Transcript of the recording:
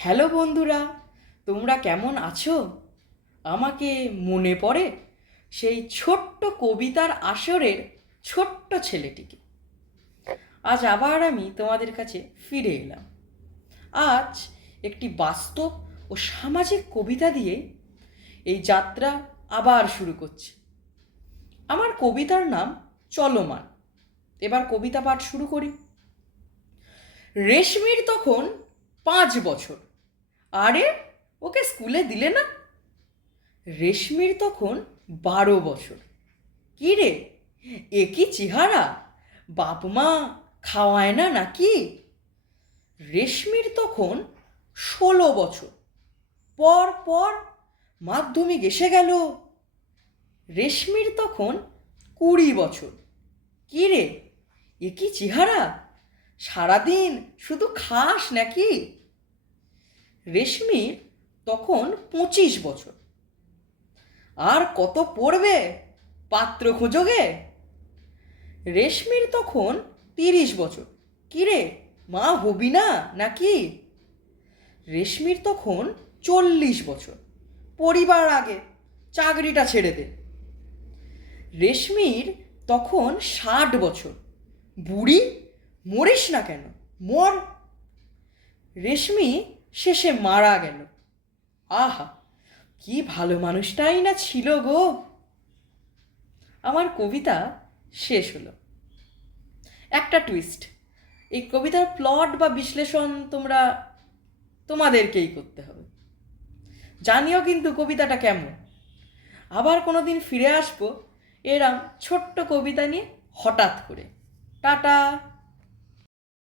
Hello বন্ধুরা, তোমরা কেমন আছো? আমাকে মনে পড়ে সেই ছোট্ট কবিতার আসরের ছোট্ট ছেলেটিকে। আজ আবার আমি তোমাদের কাছে ফিরে এলাম। আজ একটি বাস্তব ও সামাজিক কবিতা দিয়ে এই যাত্রা আবার শুরু করছি। আমার কবিতার নাম চলমান। এবার কবিতা পাঠ শুরু করি। রেশমির তখন 5 বছর। আরে, ওকে স্কুলে দিলে না? রেশমির তখন 12 বছর। কি রে, এ কি চেহারা! বাপ মা খাওয়ায় না নাকি? রেশমির তখন 16 বছর। পর পর মাধ্যমিক এসে গেল। রেশমির তখন 20 বছর। কি রে, এ কি চেহারা! সারাদিন শুধু খাস নাকি? রেশমির তখন 25 বছর। আর কত পড়বে, পাত্র খোঁজোগে? রেশমির তখন 30 বছর। কিরে, মা হবি না নাকি? রেশমির তখন 40 বছর। পরিবার আগে, চাকরিটা ছেড়ে দে। রেশমির তখন 60 বছর। বুড়ি, মরিস না কেন, মর। রেশমি শেষে মারা গেল। আহা, কি ভালো মানুষটাই না ছিল গো। আমার কবিতা শেষ হলো। একটা টুইস্ট, এই কবিতার প্লট বা বিশ্লেষণ তোমাদেরকেই করতে হবে। জানিও কিন্তু কবিতাটা কেমন। আবার কোনো দিন ফিরে আসবো এরম ছোট্ট কবিতা নিয়ে, হঠাৎ করে। টাটা।